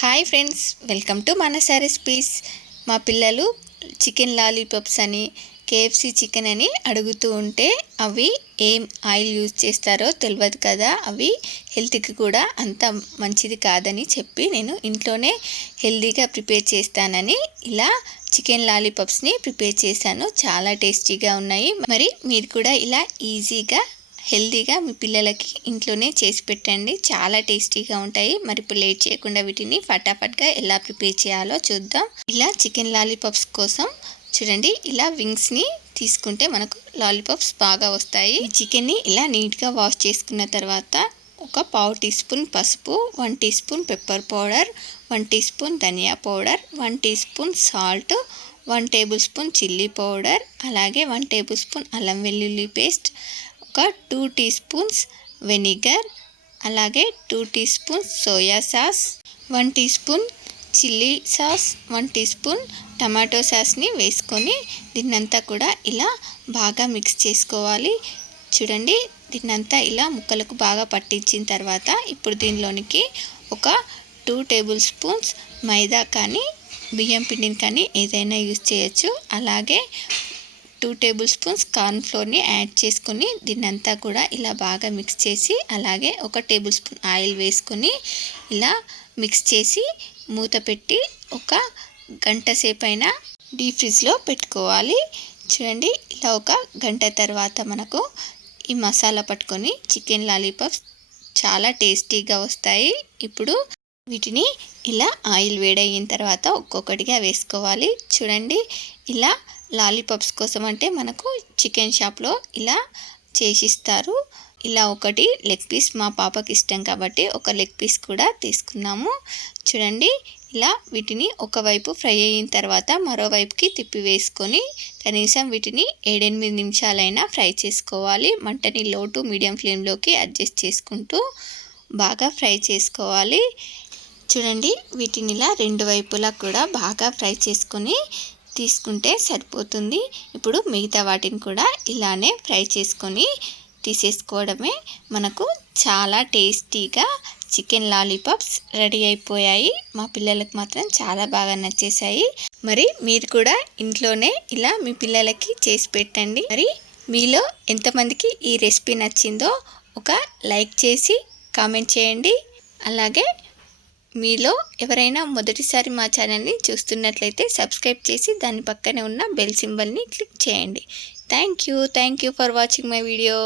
Hi friends, welcome to Manasa recipes. మా పిల్లలు chicken lollipops అని కేఎఫ్సి చికెన్ అని అడుగుతూ ఉంటే అవి ఏం ఆయిల్ యూజ్ చేస్తారో తెలియదు కదా, అవి హెల్త్కి కూడా అంత మంచిది కాదని చెప్పి నేను ఇంట్లోనే హెల్తీగా ప్రిపేర్ చేస్తానని ఇలా చికెన్ లాలీపాప్స్ని ప్రిపేర్ చేశాను. చాలా టేస్టీగా ఉన్నాయి. మరి మీరు కూడా ఇలా ఈజీగా హెల్తీగా మీ పిల్లలకి ఇంట్లోనే చేసి పెట్టండి. చాలా టేస్టీగా ఉంటాయి. మరి ఇప్పుడు లేట్ చేయకుండా వీటిని ఫటాఫట్గా ఎలా ప్రిపేర్ చేయాలో చూద్దాం. ఇలా చికెన్ లాలీపాప్స్ కోసం చూడండి, ఇలా వింగ్స్ని తీసుకుంటే మనకు లాలీపాప్స్ బాగా వస్తాయి. ఈ చికెన్ని ఇలా నీట్గా వాష్ చేసుకున్న తర్వాత ఒక పావు టీ స్పూన్ పసుపు, 1 teaspoon pepper powder, 1 teaspoon ధనియా powder, 1 teaspoon salt, 1 tablespoon chilli powder, అలాగే 1 టేబుల్ స్పూన్ అల్లం వెల్లుల్లి పేస్ట్, ఒక 2 టీ స్పూన్స్ వెనిగర్, అలాగే 2 teaspoons soya sauce, 1 teaspoon chilli sauce, 1 teaspoon tomato సాస్ని వేసుకొని దీన్నంతా కూడా ఇలా బాగా మిక్స్ చేసుకోవాలి. చూడండి, దీన్నంతా ఇలా ముక్కలకు బాగా పట్టించిన తర్వాత ఇప్పుడు దీనిలోనికి ఒక 2 టేబుల్ స్పూన్స్ మైదా కానీ బియ్యం పిండిని కానీ ఏదైనా యూజ్ చేయొచ్చు. అలాగే 2 టేబుల్ స్పూన్స్ కార్న్ ఫ్లోర్ని యాడ్ చేసుకొని దీన్నంతా కూడా ఇలా బాగా మిక్స్ చేసి, అలాగే 1 టేబుల్ స్పూన్ ఆయిల్ వేసుకొని ఇలా మిక్స్ చేసి మూత పెట్టి ఒక గంట సేపు అయినా డీప్ ఫ్రిడ్జ్లో పెట్టుకోవాలి. చూడండి, ఇలా ఒక గంట తర్వాత మనకు ఈ మసాలా పట్టుకొని చికెన్ లాలీపాప్స్ చాలా టేస్టీగా వస్తాయి. ఇప్పుడు వీటిని ఇలా ఆయిల్ వేడయిన తర్వాత ఒక్కొక్కటిగా వేసుకోవాలి. చూడండి, ఇలా లాలీపాప్స్ కోసం అంటే మనకు చికెన్ షాప్లో ఇలా చేసిస్తారు. ఇలా ఒకటి లెగ్ పీస్ మా పాపకి ఇష్టం కాబట్టి ఒక లెగ్ పీస్ కూడా తీసుకున్నాము. చూడండి, ఇలా వీటిని ఒకవైపు ఫ్రై అయిన తర్వాత మరోవైపుకి తిప్పి వేసుకొని కనీసం వీటిని 7-8 నిమిషాలైనా ఫ్రై చేసుకోవాలి. మంటని లో టు మీడియం ఫ్లేమ్లోకి అడ్జస్ట్ చేసుకుంటూ బాగా ఫ్రై చేసుకోవాలి. చూడండి, వీటిని ఇలా 2 వైపులా కూడా బాగా ఫ్రై చేసుకొని తీసుకుంటే సరిపోతుంది. ఇప్పుడు మిగతా వాటిని కూడా ఇలానే ఫ్రై చేసుకొని తీసేసుకోవడమే. మనకు చాలా టేస్టీగా చికెన్ లాలీపాప్స్ రెడీ అయిపోయాయి. మా పిల్లలకు మాత్రం చాలా బాగా నచ్చేసాయి. మరి మీరు కూడా ఇంట్లోనే ఇలా మీ పిల్లలకి చేసి పెట్టండి. మరి మీలో ఎంతమందికి ఈ రెసిపీ నచ్చిందో ఒక లైక్ చేసి కామెంట్ చేయండి. అలాగే మీలో ఎవరైనా మొదటిసారి మా ఛానల్ని చూస్తున్నట్లయితే సబ్స్క్రైబ్ చేసి దాని పక్కనే ఉన్న బెల్ సింబల్ని క్లిక్ చేయండి. Thank you for watching my video.